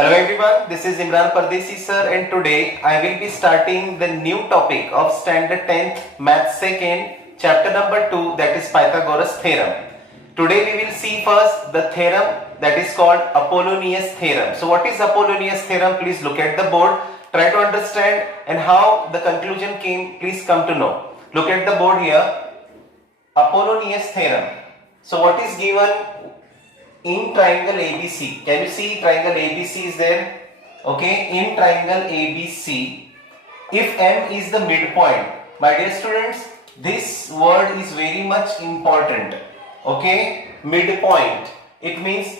Hello everyone, this is Imran Pardesi sir and today I will be starting the new topic of standard 10th math second chapter number 2, that is Pythagoras theorem. Today we will see first the theorem that is called apollonius theorem. So what is apollonius theorem? Please look at the board, try to understand, and how the conclusion came, please come to know. Look at the board here, apollonius theorem. So what is given in triangle ABC? Can you see triangle ABC is there? Okay, in triangle ABC, if M is the midpoint, my dear students, this word is very much important. Okay, midpoint, it means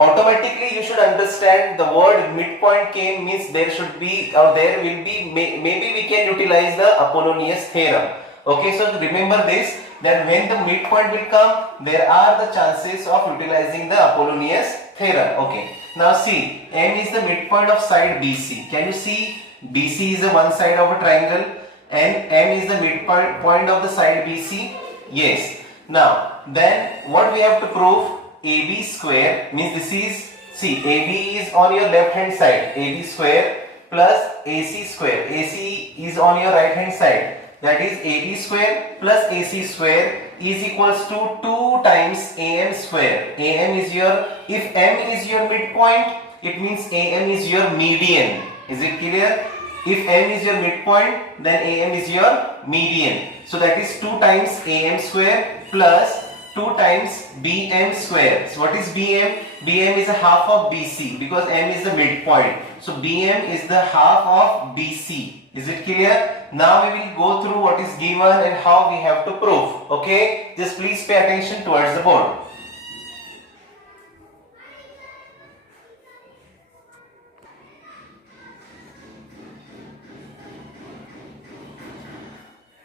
automatically you should understand the word midpoint came means there should be or there will be, maybe we can utilize the apollonius theorem. Okay, so remember this, that when the midpoint will come, there are the chances of utilizing the apollonius theorem. Okay, now see, M is the midpoint of side BC. Can you see BC is the one side of a triangle and M is the midpoint of the side BC? Yes. Now then what we have to prove? AB square means this is, see, AB is on your left hand side, AB square plus AC square, AC is on your right hand side, that is AB square plus AC square is equals to 2 times AM square. AM is your, if M is your midpoint, it means AM is your median. Is it clear? If M is your midpoint, then AM is your median. So that is 2 times AM square plus 2 times BM square. So what is BM? BM is a half of BC because M is the midpoint. So BM is the half of BC. Is it clear? Now we will go through what is given and how we have to prove. Okay? Just please pay attention towards the board.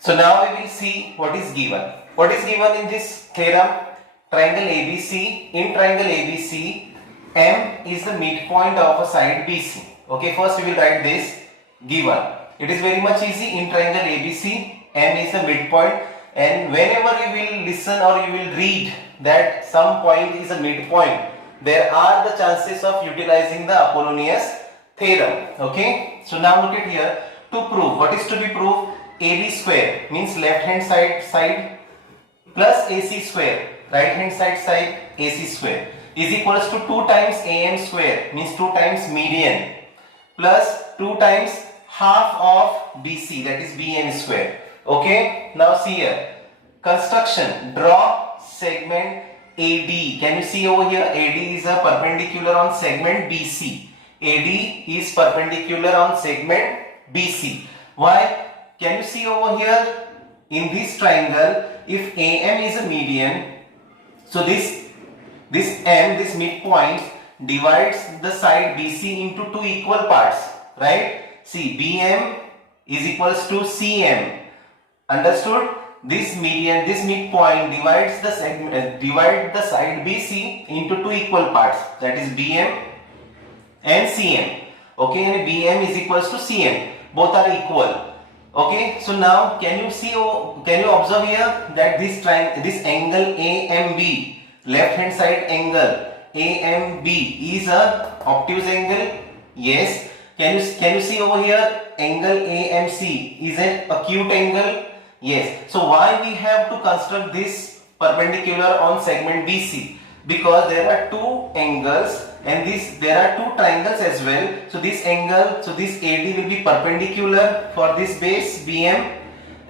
So now we will see what is given. What is given in this theorem? Triangle ABC. In triangle ABC, M is the midpoint of a side BC. Okay, first we will write this given. It is very much easy. In triangle ABC, M is the midpoint, and whenever you will listen or you will read that some point is a midpoint, there are the chances of utilizing the apollonius theorem. Okay, so now look at here. To prove, what is to be proved? AB square means left hand side plus AC square, right hand side AC square is equals to 2 times AM square means 2 times median plus 2 times half of BC, that is BM square. Okay, now see here, construction, draw segment AD. Can you see over here, AD is a perpendicular on segment BC. AD is perpendicular on segment BC. Why? Can you see over here in this triangle, if AM is a median, so this M, this midpoint, divides the side BC into 2 equal parts, right? See, BM is equals to CM. Understood? This median, this midpoint divides the segment, divide the side BC into 2 equal parts, that is BM and CM. Okay, and BM is equals to CM. Both are equal. Okay, so now can you see, can you observe here that this angle AMB, left hand side angle AMB is a obtuse angle? Yes. Can you see over here angle AMC is an acute angle? Yes. So why we have to construct this perpendicular on segment BC? Because there are 2 angles and there are 2 triangles as well. So this angle, so this AD will be perpendicular for this base BM.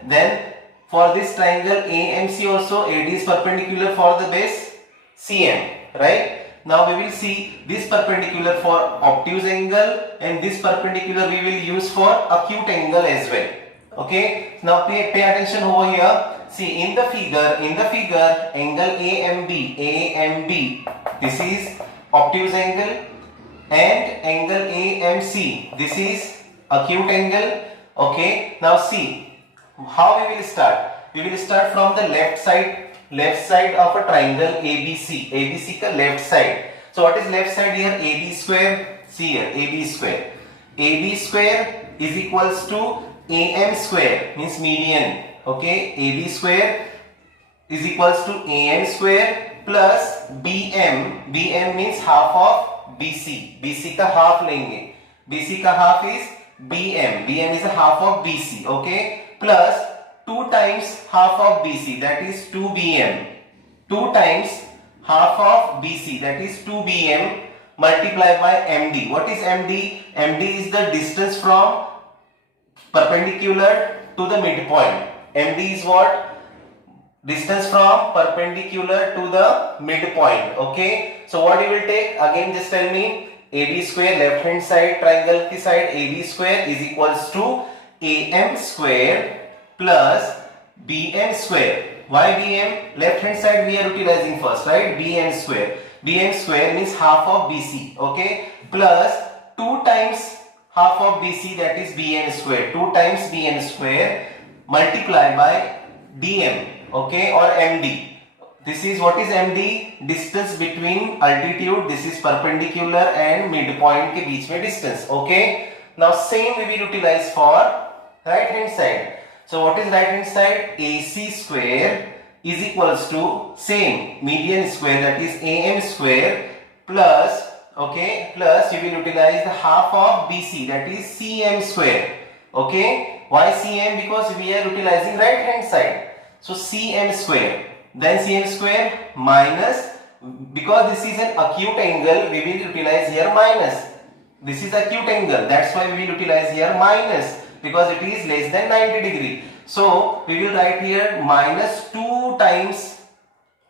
Then for this triangle AMC also AD is perpendicular for the base CM, right? Now we will see this perpendicular for obtuse angle and this perpendicular we will use for acute angle as well. Okay, now pay attention over here. See, in the figure angle AMB, this is obtuse angle, and angle AMC, this is acute angle. Okay, now see how we will start. We will start from the left side of a triangle ABC. ABC ka left side. So what is left side here? AB square. See here, AB square. AB square is equals to AM square means median. Okay, AB square is equals to AM square plus BM. BM means half of BC, BC का half लेंगे, BC का half is BM, BM is a half of BC, okay, plus 2 times half of BC, that is 2BM, 2 times half of BC, that is 2BM, multiplied by MD. What is MD? MD is the distance from perpendicular to the midpoint. MD is what? Distance from perpendicular to the midpoint. Okay, so what you will take? Again just tell me. AB square, left hand side triangle की side AB square is equals to AM square plus BM square. Why BM? Left hand side we are utilizing first, right? BM square. BM square means half of BC, okay, plus 2 times half of BC, that is BM square. 2 times BM square multiplied by DM, okay, or MD. This is what is MD? Distance between altitude, this is perpendicular, and midpoint के बीच में distance, okay. Now same we will utilize for right hand side. So what is right hand side? AC square is equals to same median square, that is AM square, plus, okay, plus you will utilize the half of BC, that is CM square, okay. Why CM? Because we are utilizing right hand side, so CM square. Then CM square minus, because this is an acute angle, we will utilize here minus. This is acute angle, that's why we will utilize here minus, because it is less than 90 degree. So we will write here minus 2 times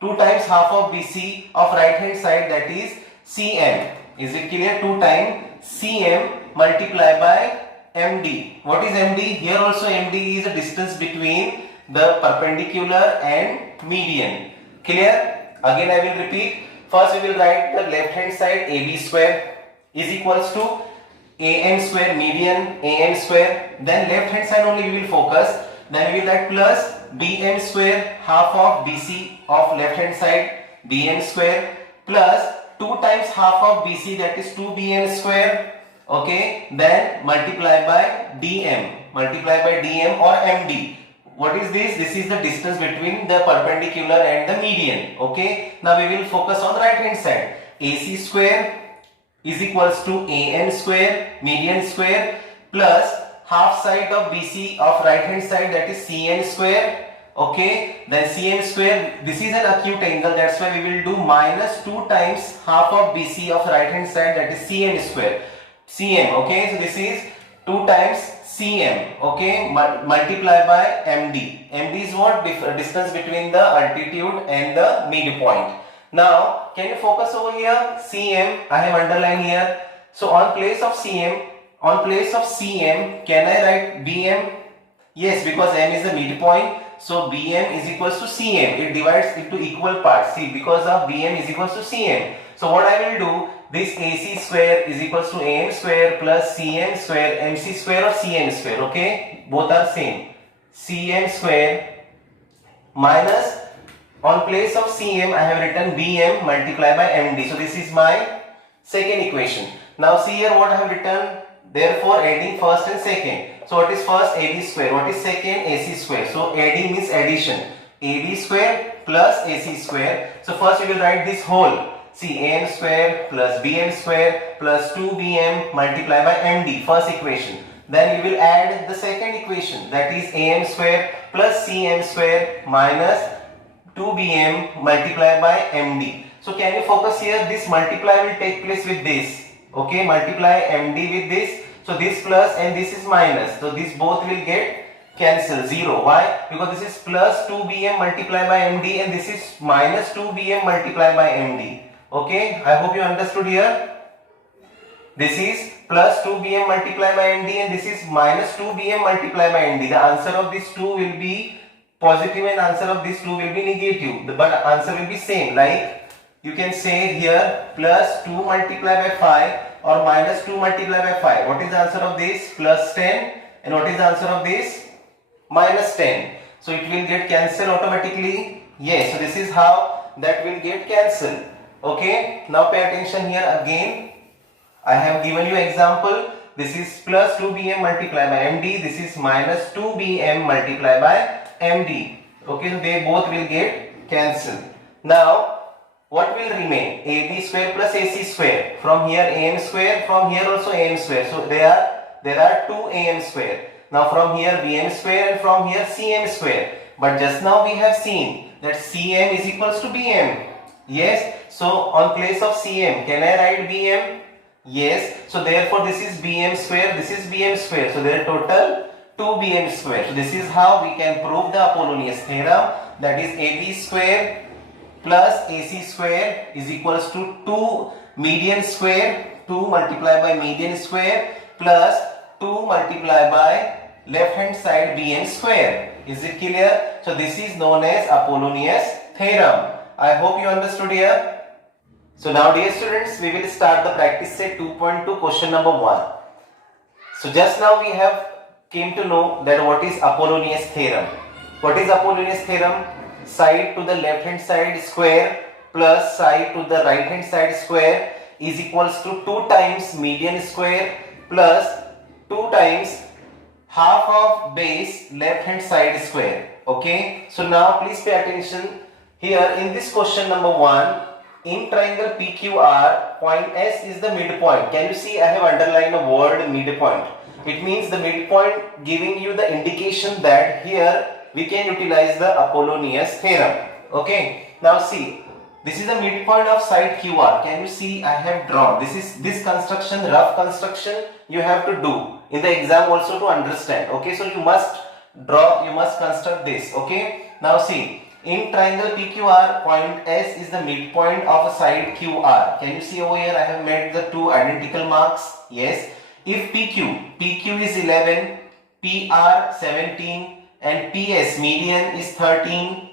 half of BC of right hand side, that is CM. Is it clear? 2 times CM multiplied by MD. What is MD? Here also MD is a distance between the perpendicular and median. Clear? Again I will repeat. First we will write the left hand side AB square is equals to AM square median AM square. Then left hand side only we will focus. Then we will write plus BM square half of BC of left hand side BM square plus 2 times half of BC, that is 2BM square, okay. Then multiply by DM or MD. What is this? This is the distance between the perpendicular and the median, okay. Now we will focus on the right hand side. AC square is equals to AM square median square plus half side of BC of right hand side, that is CM square, okay. Then CM square, this is an acute angle, that's why we will do minus 2 times half of BC of right hand side, that is CM square, CM, okay. So this is 2 times CM, okay, multiply by MD. MD is what? Distance between the altitude and the midpoint. Now can you focus over here? CM I have underlined here. So on place of CM can I write BM? Yes, because M is the midpoint, so BM is equals to CM. It divides into equal parts. See, because of BM is equals to CM. So what I will do, this AC square is equals to AM square plus CM square, MC square or CM square, okay, both are same. CM square minus, on place of CM I have written BM multiplied by MD. So this is my second equation. Now see here what I have written, therefore adding first and second. So what is first? AB square. What is second? AC square. So adding means addition. AB square plus AC square. So first we will write this whole. See, AM square plus BM square plus 2BM multiplied by MD, first equation. Then we will add the second equation, that is AM square plus CM square minus 2BM multiplied by MD. So can you focus here? This multiply will take place with this. Okay, multiply MD with this. So this plus and this is minus. So this both will get cancel, 0. Why? Because this is plus 2BM multiplied by MD and this is minus 2BM multiplied by MD. Okay, I hope you understood here. This is plus 2BM multiplied by MD and this is minus 2BM multiplied by MD. The answer of this 2 will be positive and answer of this 2 will be negative. But answer will be same. Like you can say here plus 2 multiplied by 5 or minus 2 multiplied by 5. What is the answer of this? Plus 10. And what is the answer of this? Minus 10. So it will get cancelled automatically. Yes, so this is how that will get cancelled. Okay, now pay attention here again. I have given you example. This is plus 2BM multiplied by MD. This is minus 2BM multiplied by MD. Okay, so they both will get cancelled. Now what will remain? AB square plus AC square. From here AM square, from here also AM square. So there are 2 AM square. Now from here BM square and from here CM square. But just now we have seen that CM is equals to BM. Yes. So on place of CM, can I write BM? Yes. So therefore this is BM square, this is BM square. So there are total 2 BM square. So this is how we can prove the Apollonius theorem, that is AB square plus AC square is equals to 2 median square, 2 multiplied by median square plus 2 multiplied by left hand side BM square. Is it clear? So this is known as Apollonius theorem. I hope you understood here. So now dear students, we will start the practice set 2.2 question number 1. So just now we have came to know that what is Apollonius theorem. What is Apollonius theorem? Side to the left hand side square plus side to the right hand side square is equals to 2 times median square plus 2 times half of base left hand side square. Okay. So now please pay attention. Here in this question number 1, in triangle PQR, point S is the midpoint. Can you see I have underlined a word midpoint? It means the midpoint giving you the indication that here we can utilize the Apollonius theorem. Okay. Now see, this is the midpoint of side QR. Can you see I have drawn? This construction, rough construction you have to do in the exam also to understand. Okay. So you must draw, you must construct this. Okay. Now see, in triangle PQR, point S is the midpoint of a side QR. Can you see over here I have made the 2 identical marks? Yes. If PQ is 11, PR 17 and PS median is 13,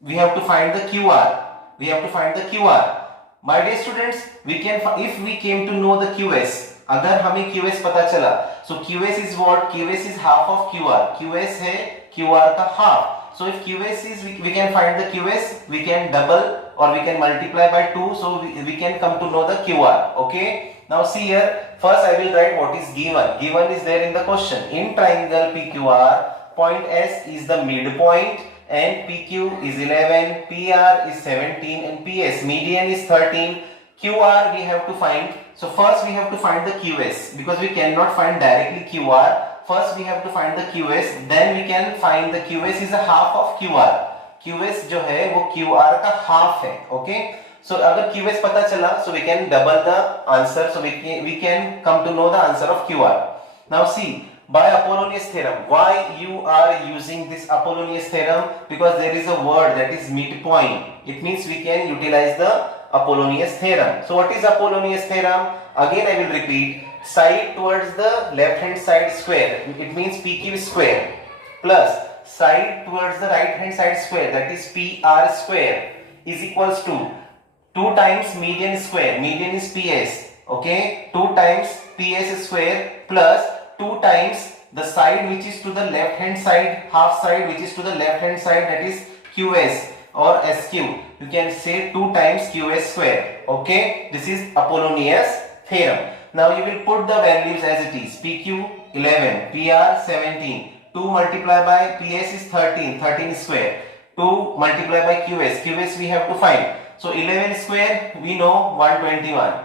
we have to find the QR. We have to find the QR. My dear students, we can, if we came to know the QS, अगर हमें QS पता चला, so QS is what? QS is half of QR. QS है QR का half. So if QS is, we can find the QS, we can double or we can multiply by 2, so we can come to know the QR. Okay. Now see here, first I will write what is given. Given is there in the question. In triangle PQR, point S is the midpoint and PQ is 11, PR is 17 and PS median is 13. QR we have to find. So first we have to find the QS because we cannot find directly QR. First we have to find the QS, then we can find the QS is a half of QR. QS जो है वो QR का half है. Okay. So अगर QS पता चला, so we can double the answer. So we can come to know the answer of QR. Now see, by Apollonius theorem, why you are using this Apollonius theorem? Because there is a word that is midpoint. It means we can utilize the Apollonius theorem. So what is Apollonius theorem? Again I will repeat. Side towards the left hand side square, it means PQ square, plus side towards the right hand side square, that is PR square, is equals to 2 times median square. Median is PS. Okay. 2 times PS square plus 2 times the side which is to the left hand side, half side which is to the left hand side, that is QS or SQ. You can say 2 times QS square. Okay. This is Apollonius theorem. Now you will put the values as it is. PQ 11, PR 17, 2 multiplied by PS is 13, 13 square, 2 multiplied by QS, QS we have to find. So 11 square we know 121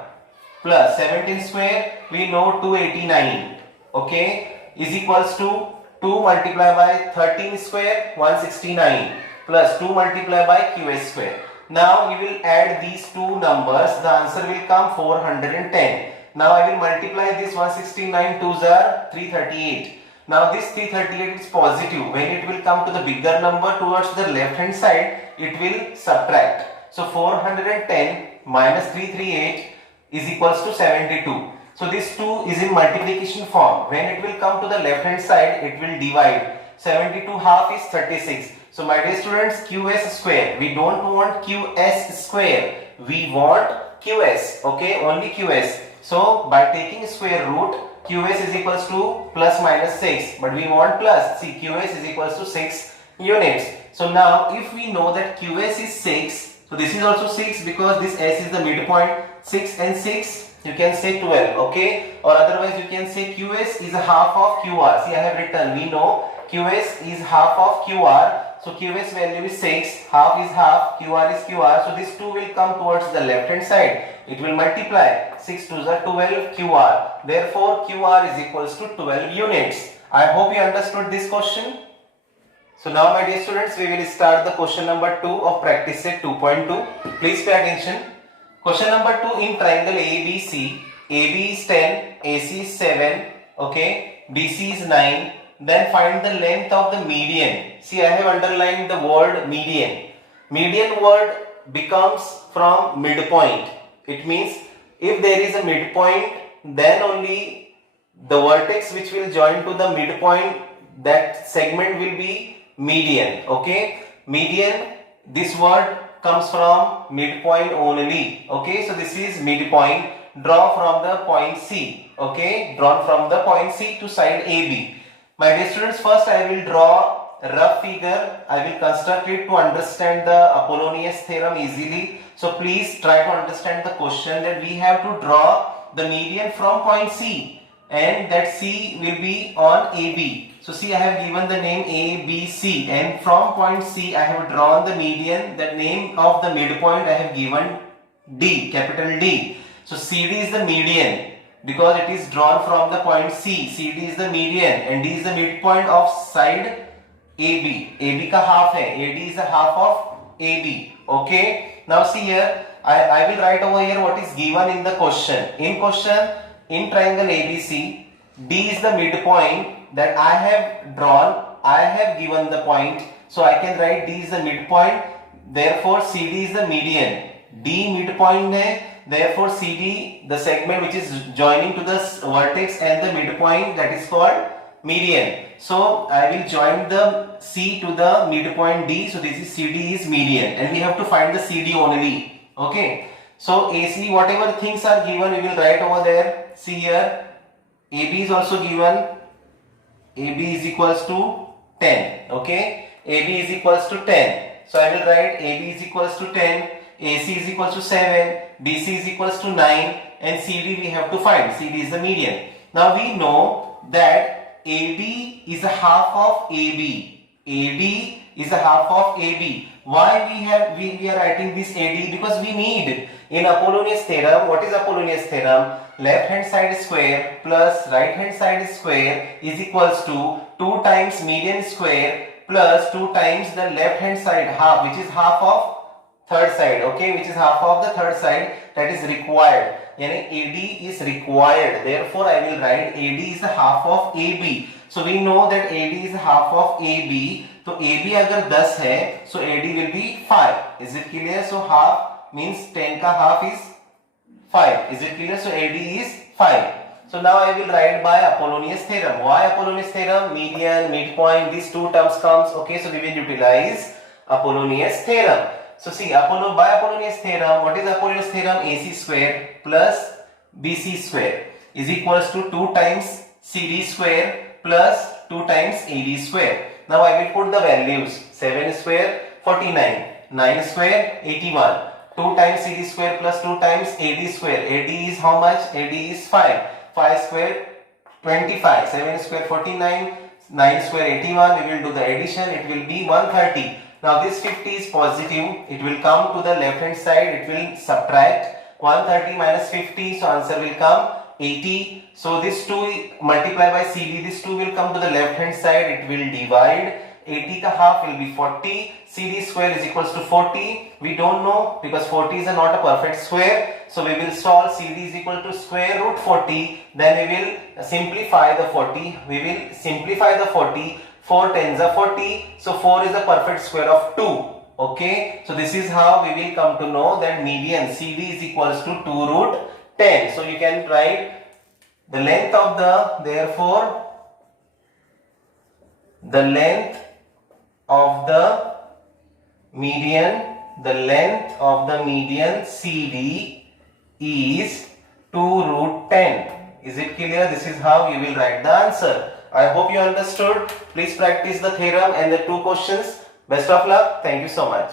plus 17 square we know 289. Okay, is equals to 2 multiplied by 13 square 169 plus 2 multiplied by QS square. Now we will add these two numbers, the answer will come 410. Now I will multiply this 169 2s are 338. Now this 338 is positive. When it will come to the bigger number towards the left hand side, it will subtract. So 410 minus 338 is equals to 72. So this 2 is in multiplication form. When it will come to the left hand side, it will divide. 72 half is 36. So my dear students, QS square. We don't want QS square. We want QS. Okay, only QS. So by taking square root, QS is equals to plus minus 6. But we want plus. See, QS is equals to 6 units. So now if we know that QS is 6, so this is also 6 because this S is the midpoint. 6 and 6, you can say 12. Okay, or otherwise you can say QS is a half of QR. See, I have written, we know QS is half of QR. So QS value is 6, half is half, QR is QR. So this 2 will come towards the left hand side. It will multiply. 6 2s are 12 QR. Therefore QR is equals to 12 units. I hope you understood this question. So now my dear students, we will start the question number 2 of practice set 2.2. Please pay attention. Question number 2, in triangle ABC, AB is 10, AC is 7, okay, BC is 9. Then find the length of the median. See, I have underlined the word median. Median word becomes from midpoint. It means if there is a midpoint, then only the vertex which will join to the midpoint, that segment will be median. Okay, median, this word comes from midpoint only. Okay, so this is midpoint. Draw from the point C. Okay, drawn from the point C to side AB. My dear students, first I will draw a rough figure. I will construct it to understand the Apollonius theorem easily. So please try to understand the question that we have to draw the median from point C, and that C will be on AB. So see, I have given the name A, B, C, and from point C I have drawn the median. The name of the midpoint I have given D, capital D. So CD is the median because it is drawn from the point C. CD is the median and D is the midpoint of side AB. AB ka half hai. AD is the half of AB. Okay. Now see here, I will write over here what is given in the question. In question, in triangle ABC, D is the midpoint that I have drawn. I have given the point. So I can write D is the midpoint. Therefore CD is the median. D midpoint hai. Therefore CD, the segment which is joining to the vertex and the midpoint, that is called median. So I will join the C to the midpoint D. So this is CD is median, and we have to find the CD only. Okay. So AC, whatever things are given, we will write over there. See here, AB is also given. AB is equals to 10. Okay. AB is equals to 10. So I will write AB is equals to 10. AC is equals to 7, BC is equals to 9, and CD we have to find. CD is the median. Now we know that AD is a half of AB. AD is a half of AB. Why we are writing this AD? Because we need in Apollonius theorem. What is Apollonius theorem? Left hand side square plus right hand side square is equals to 2 times median square plus 2 times the left hand side half, which is half of third side. Okay, which is half of the third side, that is required. Yani AD is required. Therefore I will write AD is the half of AB. So we know that AD is half of AB. So AB agar 10 hai, so AD will be 5. Is it clear? So half means 10 ka half is 5. Is it clear? So AD is 5. So now I will write by Apollonius theorem. Why Apollonius theorem? Median, midpoint, these two terms comes. Okay, so we will utilize Apollonius theorem. So see, by Apollonius theorem, what is Apollonius theorem? AC square plus BC square is equals to 2 times CD square plus 2 times AD square. Now I will put the values. 7 square 49, 9 square 81, 2 times CD square plus 2 times AD square. AD is how much? AD is 5. 5 square 25, 7 square 49, 9 square 81. We will do the addition. It will be 130. Now this 50 is positive, it will come to the left hand side, it will subtract 130 minus 50, so answer will come 80. So this 2 multiplied by CD, this 2 will come to the left hand side, it will divide. 80 ka half will be 40, CD square is equals to 40. We don't know because 40 is not a perfect square. So we will solve CD is equal to square root 40. Then we will simplify the 40. We will simplify the 40. 4 tens are 40. So 4 is a perfect square of 2. Okay. So this is how we will come to know that median CD is equals to 2 root 10. So you can write the length of the, therefore the length of the median, the length of the median CD is 2 root 10. Is it clear? This is how you will write the answer. I hope you understood. Please practice the theorem and the 2 questions. Best of luck. Thank you so much.